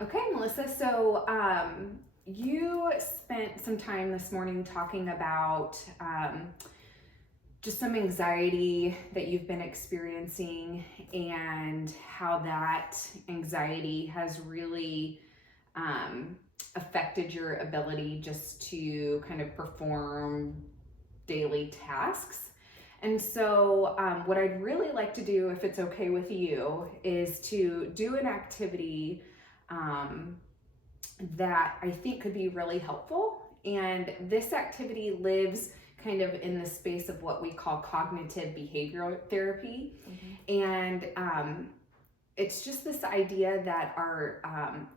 Okay, Melissa. So, you spent some time this morning talking about just some anxiety that you've been experiencing and how that anxiety has really um, affected your ability just to kind of perform daily tasks. And so, what I'd really like to do, if it's okay with you, is to do an activity um, that I think could be really helpful. And this activity lives kind of in the space of what we call cognitive behavioral therapy. And it's just this idea that our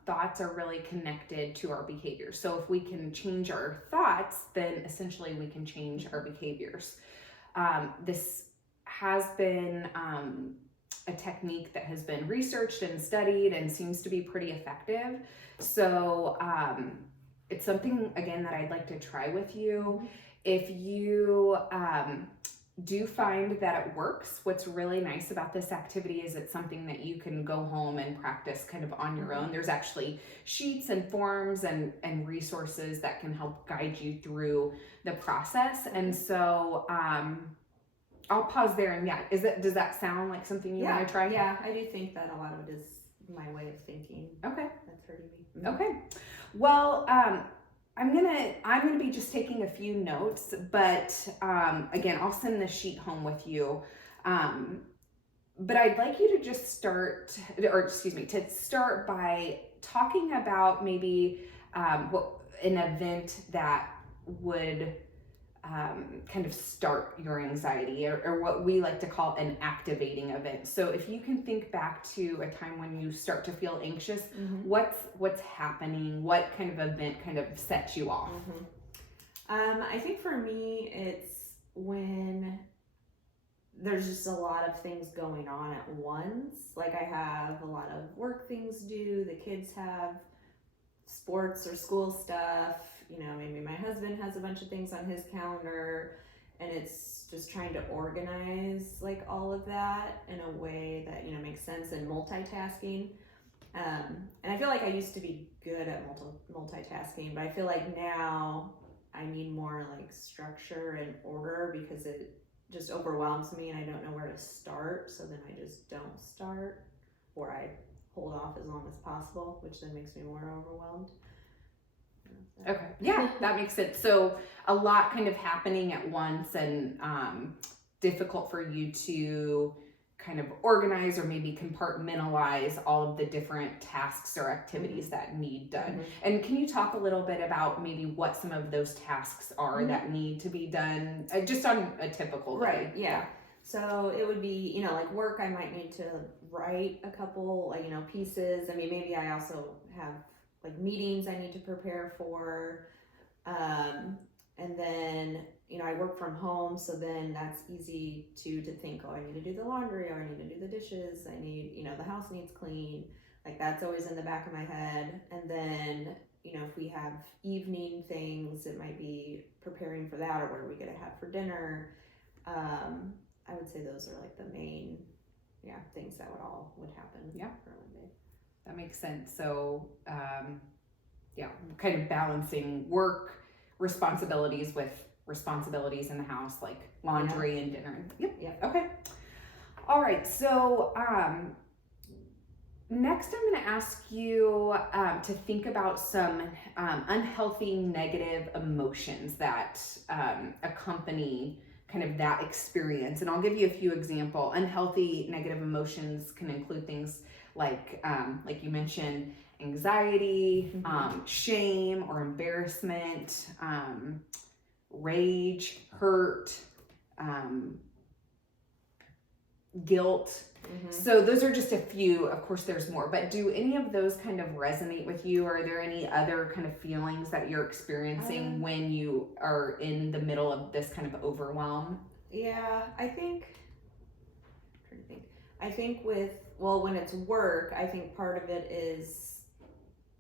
thoughts are really connected to our behaviors. So if we can change our thoughts, then essentially we can change our behaviors. This has been a technique that has been researched and studied and seems to be pretty effective. So it's something, again, that I'd like to try with you. If you do find that it works, what's really nice about this activity is it's something that you can go home and practice kind of on your own. There's actually sheets and forms and resources that can help guide you through the process. And so I'll pause there. And yeah, does that sound like something you want to try? Yeah, I do think that a lot of it is my way of thinking. Okay. That's hurting me. Okay. Well, I'm gonna be just taking a few notes, but again, I'll send the sheet home with you. But I'd like you to just start, or excuse me, to start by talking about maybe what an event that would kind of start your anxiety, or what we like to call an activating event. So if you can think back to a time when you start to feel anxious, what's happening? What kind of event kind of sets you off? I think for me, it's when there's just a lot of things going on at once. Like I have a lot of work things due, the kids have sports or school stuff, maybe my husband has a bunch of things on his calendar, and it's just trying to organize like all of that in a way that makes sense, and multitasking. And I feel like I used to be good at multitasking, but I feel like now I need more like structure and order, because it just overwhelms me and I don't know where to start. So then I just don't start, or I hold off as long as possible, which then makes me more overwhelmed. Okay, yeah, that makes sense. So a lot kind of happening at once, and difficult for you to kind of organize or maybe compartmentalize all of the different tasks or activities that need done. And can you talk a little bit about maybe what some of those tasks are that need to be done just on a typical day? Right, yeah. So it would be, like work, I might need to write a couple, like, pieces. I mean, maybe I also have like meetings I need to prepare for. And then, I work from home, so then that's easy to think, oh, I need to do the laundry, or I need to do the dishes, I need, the house needs clean. Like that's always in the back of my head. And then, if we have evening things, it might be preparing for that, or what are we gonna have for dinner. I would say those are like the main, things that would happen. Yeah. For one day. That makes sense. So, kind of balancing work responsibilities with responsibilities in the house, like laundry and dinner. Yep. Okay. All right. So, next I'm going to ask you to think about some unhealthy negative emotions that accompany kind of that experience. And I'll give you a few examples. Unhealthy negative emotions can include things like you mentioned, anxiety, shame or embarrassment, rage, hurt, guilt. So those are just a few. Of course, there's more, but do any of those kind of resonate with you? Or are there any other kind of feelings that you're experiencing when you are in the middle of this kind of overwhelm? Yeah, I think when it's work, I think part of it is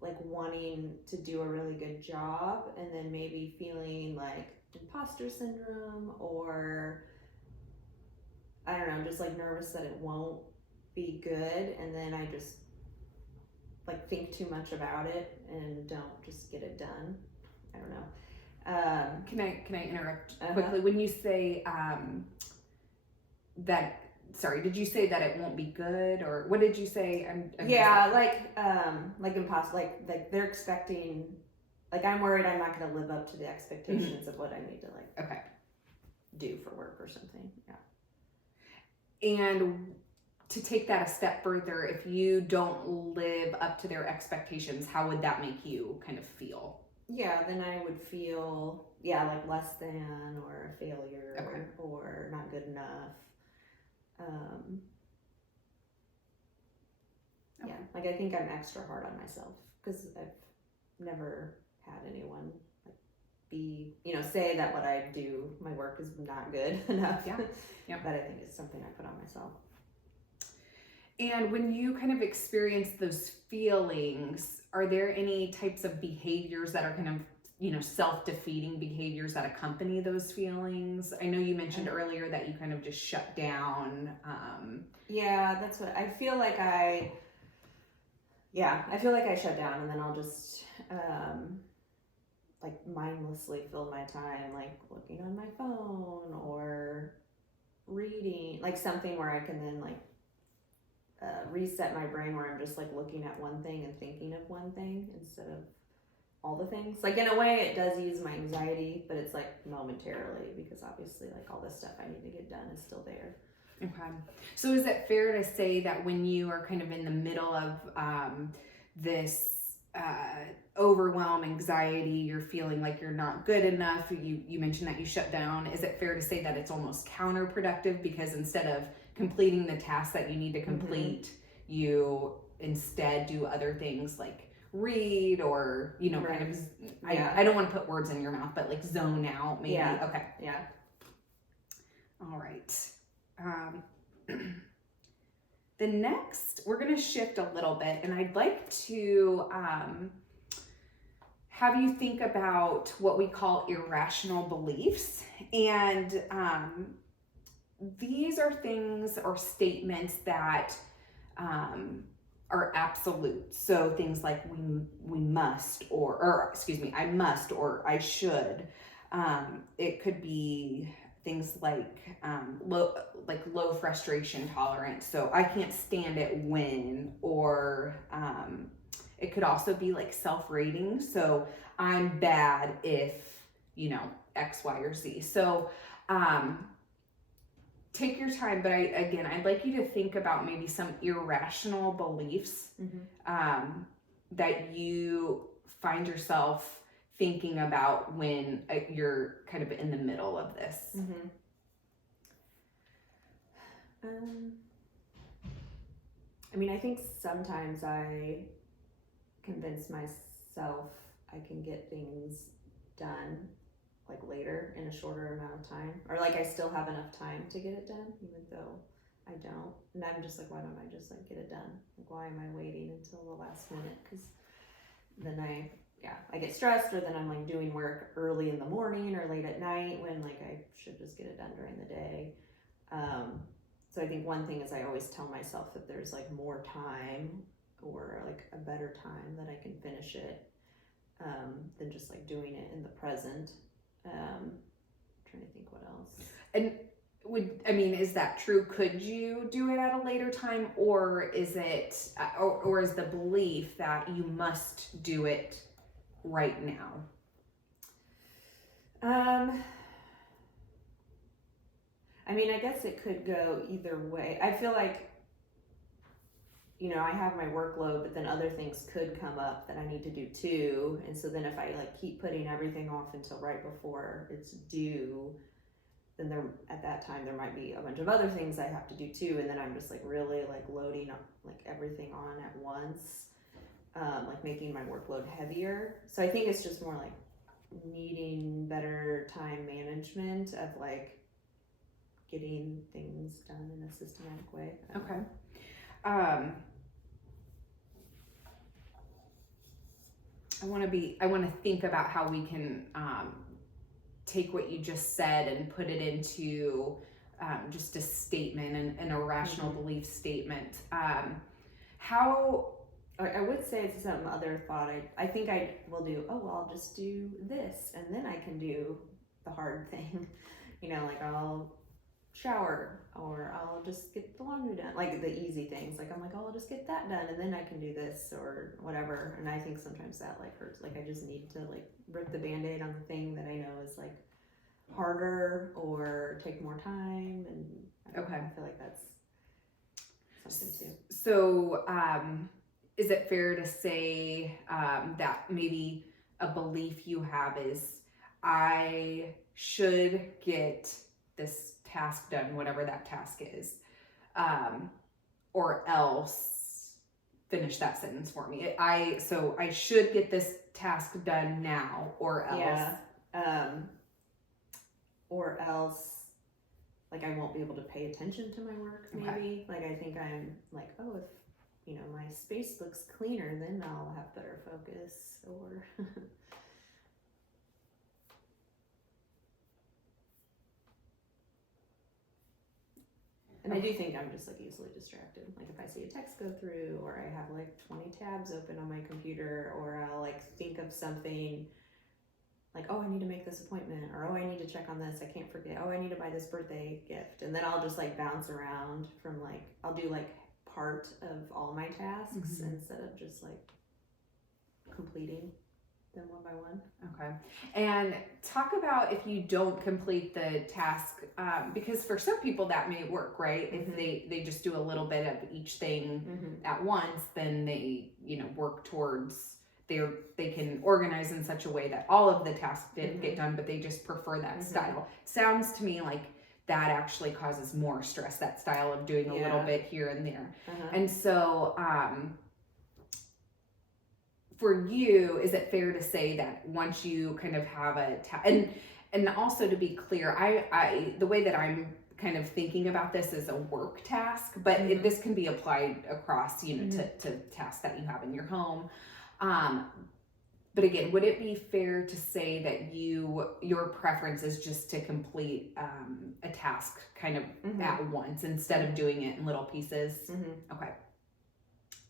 like wanting to do a really good job, and then maybe feeling like imposter syndrome, or I don't know, just like nervous that it won't be good. And then I just like think too much about it and don't just get it done. I don't know. Can I interrupt Uh-huh. quickly? When you say that, sorry, did you say that it won't be good, or what did you say? I'm Yeah, like impossible. Like they're expecting. Like I'm worried I'm not going to live up to the expectations of what I need to like okay. do for work or something. Yeah. And to take that a step further, if you don't live up to their expectations, how would that make you kind of feel? Yeah, then I would feel like less than or a failure Okay. or not good enough. Yeah, like I think I'm extra hard on myself because I've never had anyone like be say that what I do, my work is not good enough. Yeah. But I think it's something I put on myself. And when you kind of experience those feelings, are there any types of behaviors that are kind of, self-defeating behaviors that accompany those feelings? I know you mentioned earlier that you kind of just shut down. Yeah, that's what I feel like. I feel like I shut down and then I'll just like mindlessly fill my time like looking on my phone or reading, like something where I can then like reset my brain where I'm just like looking at one thing and thinking of one thing instead of all the things. Like in a way it does ease my anxiety, but it's like momentarily because obviously like all this stuff I need to get done is still there. Okay. So is it fair to say that when you are kind of in the middle of this overwhelm, anxiety, you're feeling like you're not good enough, you mentioned that you shut down, is it fair to say that it's almost counterproductive because instead of completing the tasks that you need to complete, you instead do other things like read or, kind of, I don't want to put words in your mouth, but like zone out maybe. Yeah. Okay. Yeah. All right. The next, we're going to shift a little bit, and I'd like to have you think about what we call irrational beliefs. And these are things or statements that are absolute. So things like we must, or excuse me, I must, or I should. It could be things like low frustration tolerance. So I can't stand it when, or it could also be like self-rating. So I'm bad if, X, Y, or Z. So take your time, but I'd like you to think about maybe some irrational beliefs that you find yourself thinking about when you're kind of in the middle of this. I mean, I think sometimes I convince myself I can get things done like later in a shorter amount of time, or like I still have enough time to get it done even though I don't, and I'm just like, why don't I just like get it done? Like, why am I waiting until the last minute? Because then I get stressed, or then I'm like doing work early in the morning or late at night when like I should just get it done during the day. So I think one thing is I always tell myself that there's like more time or like a better time that I can finish it than just like doing it in the present. Trying to think what else. And is that true? Could you do it at a later time, or is it, or is the belief that you must do it right now? I mean, I guess it could go either way. I feel like, I have my workload, but then other things could come up that I need to do too. And so then if I like keep putting everything off until right before it's due, then at that time there might be a bunch of other things I have to do too. And then I'm just like really like loading up like everything on at once, like making my workload heavier. So I think it's just more like needing better time management of like getting things done in a systematic way. Okay. I want to think about how we can take what you just said and put it into just a statement, an irrational belief statement. I would say it's some other thought. I think I will do, oh, well, I'll just do this and then I can do the hard thing. Like I'll shower or I'll just get the laundry done. Like the easy things. Like I'm like, oh, I'll just get that done and then I can do this or whatever. And I think sometimes that like hurts. Like I just need to like rip the Band-Aid on the thing that I know is like harder or take more time. And Okay. I feel like that's something too. So, is it fair to say that maybe a belief you have is I should get this task done, whatever that task is, or else finish that sentence for me. So I should get this task done now, or else. Yeah. Or else, like I won't be able to pay attention to my work. Maybe Okay. like I think I'm like, oh, if my space looks cleaner, then I'll have better focus. Or and I do think I'm just like easily distracted. Like if I see a text go through, or I have like 20 tabs open on my computer, or I'll like think of something like, oh, I need to make this appointment, or oh, I need to check on this, I can't forget, oh, I need to buy this birthday gift, and then I'll just like bounce around from like, I'll do like part of all my tasks instead of just like completing them one by one. Okay. And talk about if you don't complete the task, because for some people that may work, right? If they just do a little bit of each thing at once, then they, work towards they can organize in such a way that all of the tasks get done, but they just prefer that style. Sounds to me like that actually causes more stress, that style of doing a little bit here and there. And so, for you, is it fair to say that once you kind of have a and also to be clear, I the way that I'm kind of thinking about this is a work task, but this can be applied across, to tasks that you have in your home. But again, would it be fair to say that your preference is just to complete a task kind of at once instead of doing it in little pieces? Okay.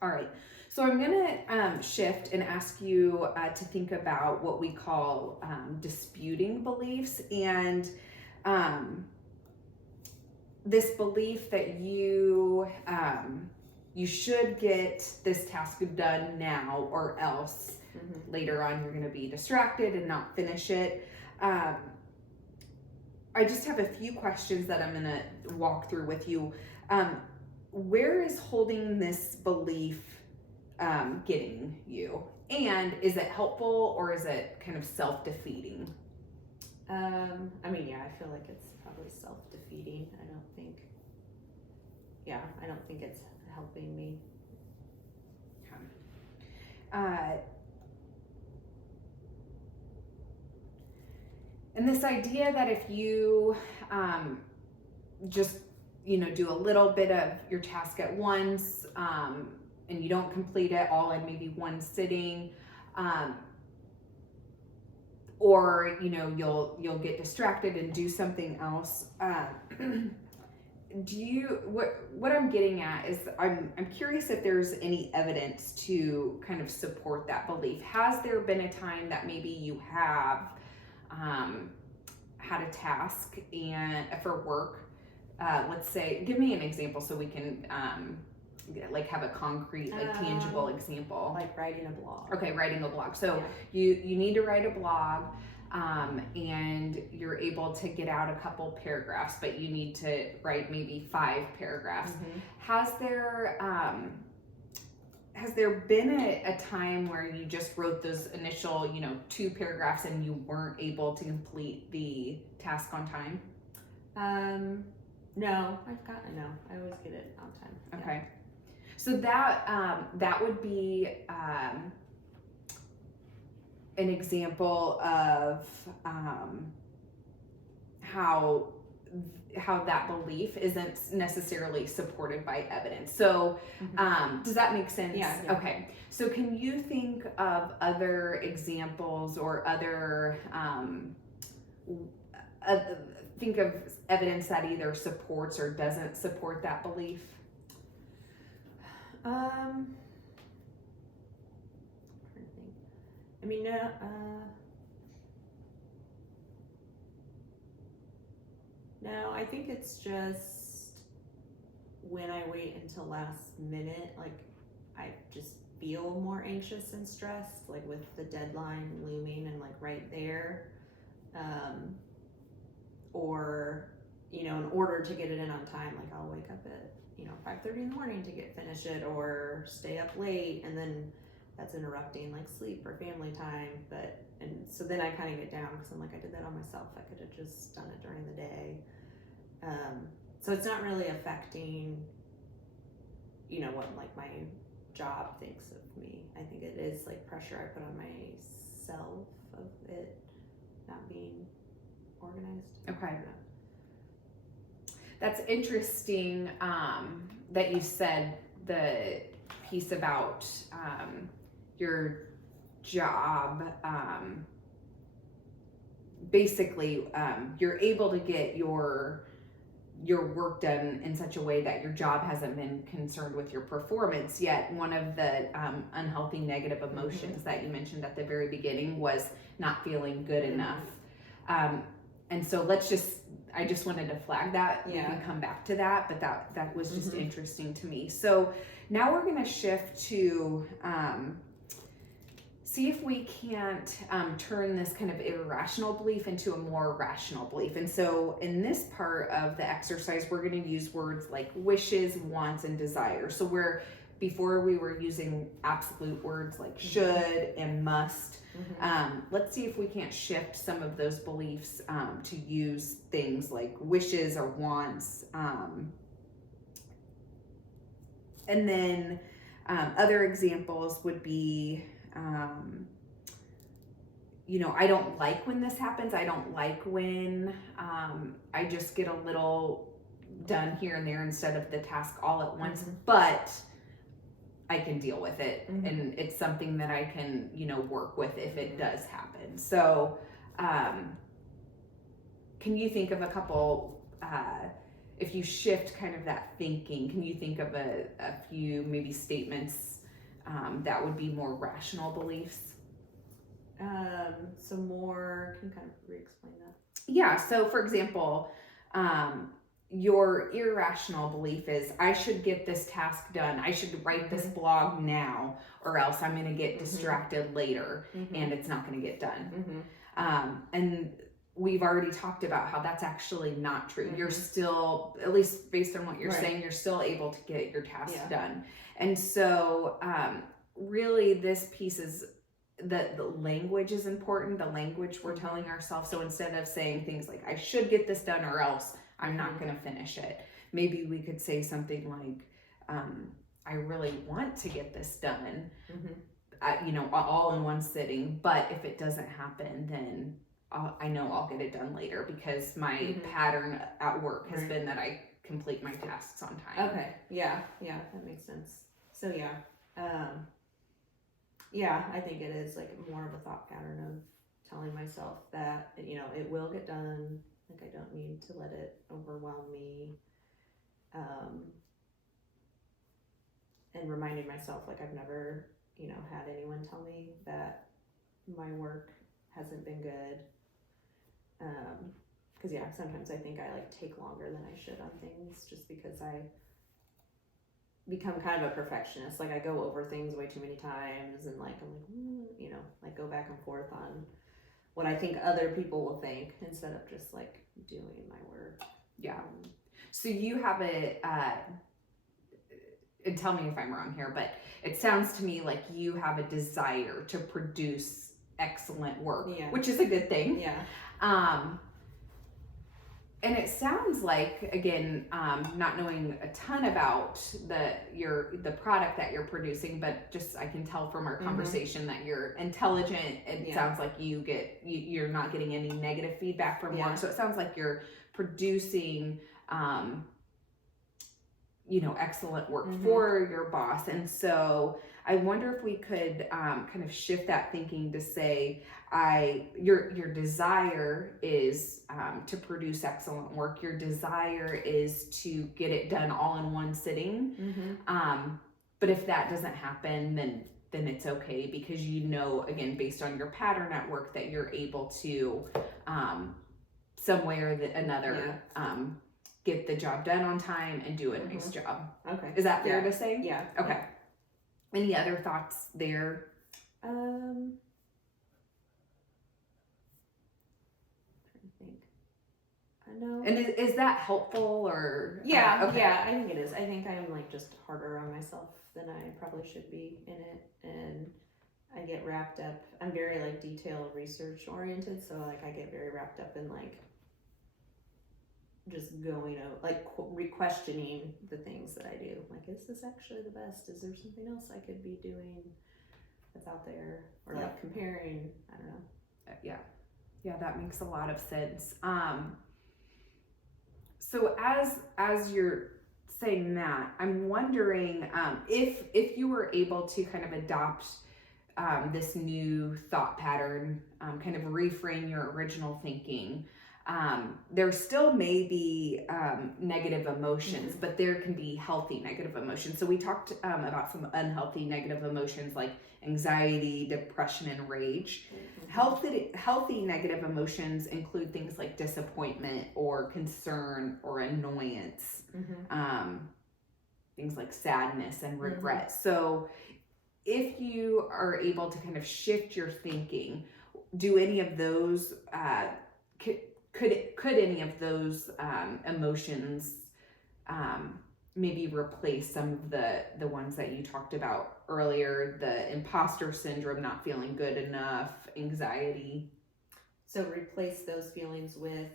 All right. So I'm going to shift and ask you to think about what we call disputing beliefs, and this belief that you should get this task done now, or else later on you're going to be distracted and not finish it. I just have a few questions that I'm going to walk through with you. Where is holding this belief getting you? And is it helpful or is it kind of self-defeating? I feel like it's probably self-defeating. I don't think it's helping me. And this idea that if you just do a little bit of your task at once, and you don't complete it all in maybe one sitting, or you'll get distracted and do something else. What I'm getting at is I'm curious if there's any evidence to kind of support that belief. Has there been a time that maybe you have had a task and for work, let's say, give me an example so we can have a concrete, tangible example. Like writing a blog. Okay, writing a blog. So you need to write a blog, and you're able to get out a couple paragraphs, but you need to write maybe 5 paragraphs. Has there been a time where you just wrote those initial 2 paragraphs and you weren't able to complete the task on time? No, I always get it on time. Okay. So that would be an example of how that belief isn't necessarily supported by evidence. So does that make sense? Yeah. Okay. So can you think of other examples or other think of evidence that either supports or doesn't support that belief? I mean, no, I think it's just when I wait until last minute, like I just feel more anxious and stressed, like with the deadline looming and like right there. Or, you know, in order to get it in on time, like I'll wake up at, 5:30 in the morning to finish it, or stay up late, and then that's interrupting like sleep or family time. And so then I kind of get down because I'm like, I did that on myself. I could have just done it during the day. So it's not really affecting, what like my job thinks of me. I think it is like pressure I put on myself of it not being organized. Okay. That's interesting that you said the piece about your job. Basically, you're able to get your work done in such a way that your job hasn't been concerned with your performance. Yet one of the unhealthy negative emotions that you mentioned at the very beginning was not feeling good enough. And so I just wanted to flag that. Yeah. We can come back to that, but that was just interesting to me. So now we're going to shift to see if we can't turn this kind of irrational belief into a more rational belief. And so in this part of the exercise, we're going to use words like wishes, wants, and desires. So before we were using absolute words like should and must. Let's see if we can't shift some of those beliefs to use things like wishes or wants. And then other examples would be, I don't like when this happens. I don't like when I just get a little done here and there instead of the task all at once, but I can deal with it, and it's something that I can, work with if it does happen. So, can you think of a couple, if you shift kind of that thinking, can you think of a few maybe statements that would be more rational beliefs? Some more, can you kind of re-explain that? Yeah, so for example, your irrational belief is, I should get this task done. I should write this blog now, or else I'm going to get distracted later and it's not going to get done. And we've already talked about how that's actually not true. You're still, at least based on what you're saying, you're still able to get your task done. And so really this piece is the language is important, the language we're telling ourselves. So instead of saying things like, I should get this done or else I'm not going to finish it, maybe we could say something like, I really want to get this done, all in one sitting, but if it doesn't happen, then I know I'll get it done later, because my pattern at work has been that I complete my tasks on time. Okay. Yeah, that makes sense. So I think it is like more of a thought pattern of telling myself that, it will get done. Like, I don't need to let it overwhelm me. And reminding myself, like, I've never, had anyone tell me that my work hasn't been good. Because sometimes I think I like take longer than I should on things, just because I become kind of a perfectionist. Like, I go over things way too many times, and like I'm like, like go back and forth on what I think other people will think instead of just like doing my work. Yeah. So you have and tell me if I'm wrong here, but it sounds to me like you have a desire to produce excellent work, which is a good thing. Yeah. And it sounds like, again, not knowing a ton about the product that you're producing, but just I can tell from our conversation that you're intelligent. It sounds like you're not getting any negative feedback from work. So it sounds like you're producing, excellent work for your boss. And so I wonder if we could kind of shift that thinking to say, your desire is to produce excellent work. Your desire is to get it done all in one sitting. But if that doesn't happen, then then it's okay, because you know, again, based on your pattern at work, that you're able to some way or another get the job done on time and do a nice job. Okay. Is that fair to say? Yeah. Okay. Any other thoughts there? Trying to think. I know. And is that helpful, or? Yeah, okay. yeah, I think it is. I think I'm like just harder on myself than I probably should be in it, and I get wrapped up. I'm very like detail research oriented, so like I get very wrapped up in like just going out, like questioning the things that I do. Like, is this actually the best? Is there something else I could be doing that's out there, or like comparing? I don't know. Yeah, that makes a lot of sense. So as you're saying that, I'm wondering if you were able to kind of adopt this new thought pattern, kind of reframe your original thinking. There still may be negative emotions, but there can be healthy negative emotions. So we talked about some unhealthy negative emotions like anxiety, depression, and rage. Healthy negative emotions include things like disappointment or concern or annoyance, things like sadness and regret. So if you are able to kind of shift your thinking, do any of those could any of those emotions maybe replace some of the ones that you talked about earlier, the imposter syndrome, not feeling good enough, anxiety? So replace those feelings with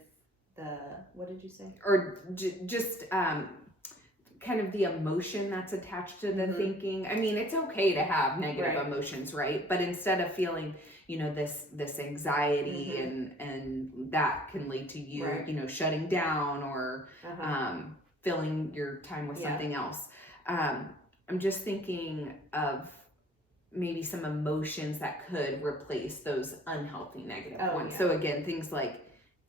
the, what did you say? Or just kind of the emotion that's attached to the thinking. I mean, it's okay to have negative emotions, right? But instead of feeling, you know, this anxiety and that can lead to you, you know, shutting down or filling your time with something else. I'm just thinking of maybe some emotions that could replace those unhealthy negative ones. So again, things like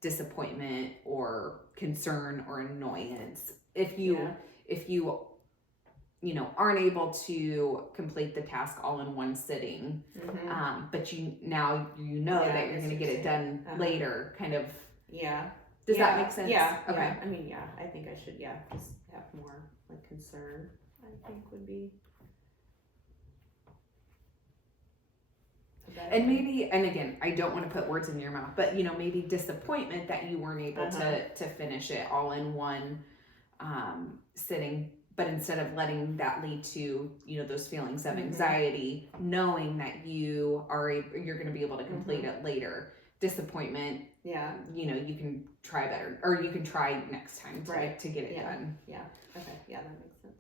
disappointment or concern or annoyance. If you you know, aren't able to complete the task all in one sitting, but you know that you're going to get it done later, kind of. Does that make sense? Okay. I mean, I think I should just have more like concern, I think would be. And maybe, and again, I don't want to put words in your mouth, but you know, maybe disappointment that you weren't able to finish it all in one sitting, but instead of letting that lead to, you know, those feelings of anxiety, knowing that you're going to be able to complete it later. Disappointment, you know, you can try better, or you can try next time to get it done. Okay, that makes sense.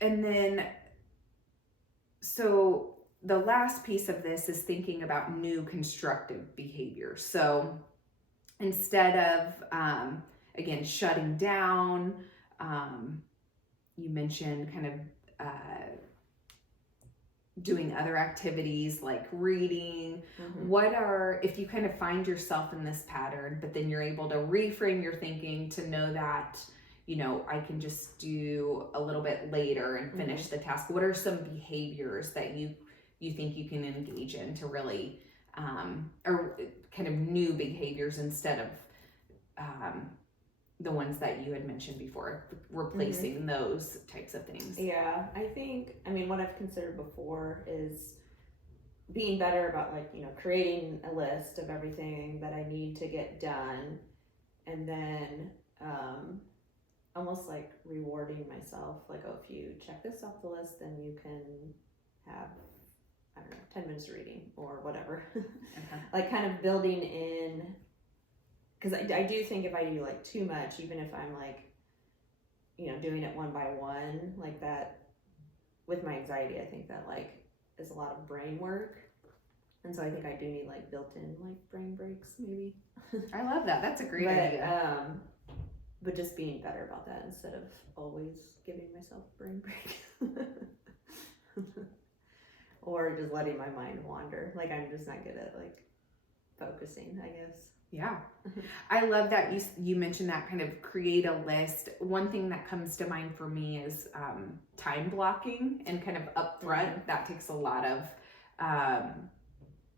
And then, so the last piece of this is thinking about new constructive behavior. So instead of, again, shutting down, you mentioned kind of doing other activities like reading. If you kind of find yourself in this pattern, but then you're able to reframe your thinking to know that, you know, I can just do a little bit later and finish the task. What are some behaviors that you think you can engage in to really, or kind of new behaviors instead of the ones that you had mentioned before, replacing those types of things? I think, I mean, what I've considered before is being better about, like, you know, creating a list of everything that I need to get done, and then almost like rewarding myself, like, oh, if you check this off the list, then you can have, I don't know, 10 minutes of reading or whatever. Like kind of building in, because I do think if I do like too much, even if I'm like, you know, doing it one by one, like that, with my anxiety, I think that like is a lot of brain work. And so I think I do need like built-in like brain breaks maybe. I love that. That's a great idea. But just being better about that instead of always giving myself a brain break. Or just letting my mind wander. Like I'm just not good at like focusing, I guess. Yeah. I love that you mentioned that kind of create a list. One thing that comes to mind for me is time blocking and kind of upfront. That takes a lot of,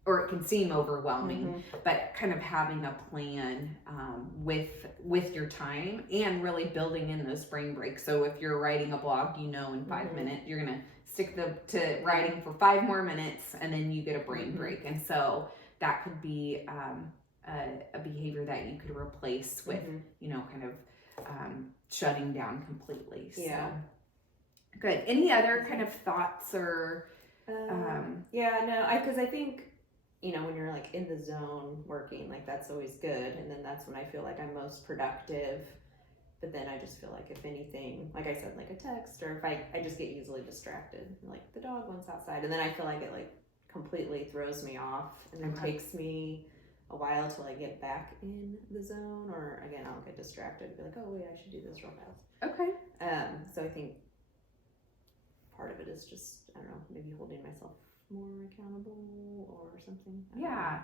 or it can seem overwhelming, but kind of having a plan with your time and really building in those brain breaks. So if you're writing a blog, in 5 minutes, you're going to stick to writing for 5 more minutes and then you get a brain break. And so that could be a behavior that you could replace with, kind of shutting down completely. Yeah. So, good. Any other kind of thoughts or? Because I think, when you're like in the zone working, like that's always good. And then that's when I feel like I'm most productive. But then I just feel like if anything, like I said, like a text, or if I just get easily distracted, like the dog wants outside. And then I feel like it like completely throws me off and then takes me a while till I get back in the zone, or again I'll get distracted and be like, oh wait, I should do this real fast. Okay. So I think part of it is just, I don't know, maybe holding myself more accountable or something. Yeah.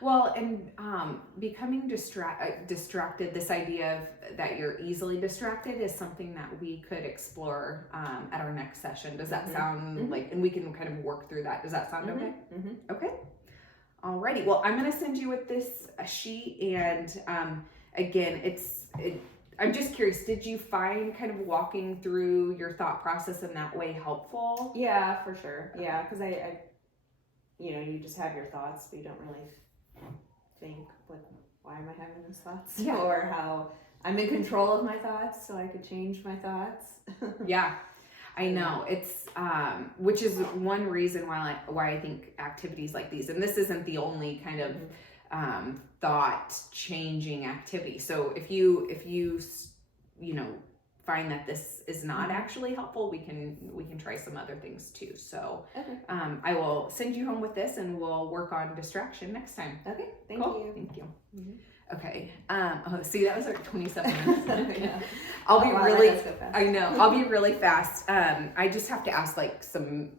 Well, and becoming distracted, this idea of that you're easily distracted is something that we could explore at our next session. Does that sound like, and we can kind of work through that. Does that sound okay? Okay. Alrighty. Well, I'm going to send you with this sheet, and again, I'm just curious, did you find kind of walking through your thought process in that way helpful? Yeah, for sure. Yeah, because I you just have your thoughts, but you don't really think, like, why am I having these thoughts? Yeah. Or how I'm in control of my thoughts, so I could change my thoughts. Yeah. I know. It's which is one reason why I think activities like these, and this isn't the only kind of thought changing activity. So if you find that this is not actually helpful, we can try some other things too. So I will send you home with this, and we'll work on distraction next time. Okay. Thank you. Okay. See, that was like 27 minutes. Yeah. I'll be really, that does go fast. I know, I'll be really fast. I just have to ask like some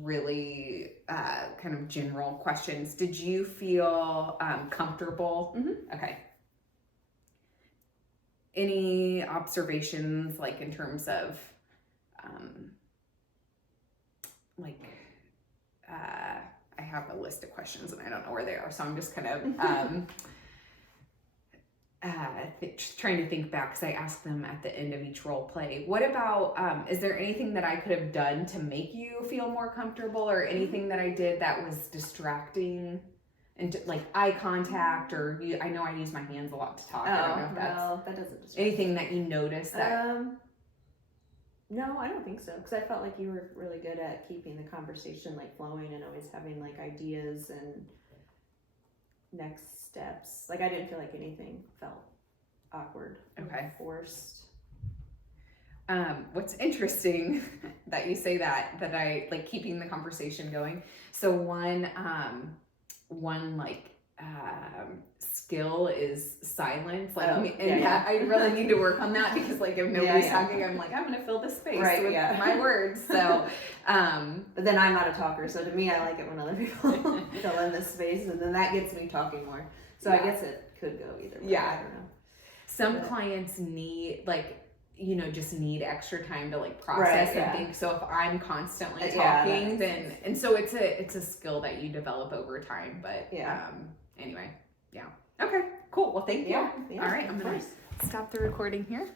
really kind of general questions. Did you feel comfortable? Okay. Any observations like in terms of I have a list of questions and I don't know where they are, so I'm just kind of trying to think back, because I asked them at the end of each role play. What about, is there anything that I could have done to make you feel more comfortable, or anything that I did that was distracting, and like eye contact, or I know I use my hands a lot to talk. I don't know if that's that doesn't distract anything that you noticed that. No, I don't think so, because I felt like you were really good at keeping the conversation like flowing and always having like ideas and next steps. Like I didn't feel like anything felt awkward or forced. What's interesting that you say that I like keeping the conversation going. So one like skill is silence. Like, I really need to work on that, because like if nobody's talking, I'm like, I'm gonna fill the space with my words. So, but then I'm not a talker, so to me, I like it when other people fill in this space, and then that gets me talking more. So I guess it could go either way. I don't know. Some clients need just need extra time to like process and think. So if I'm constantly talking, then and so it's a skill that you develop over time. But anyway, okay, cool. Well, thank you. Yeah, all right, I'm gonna stop the recording here.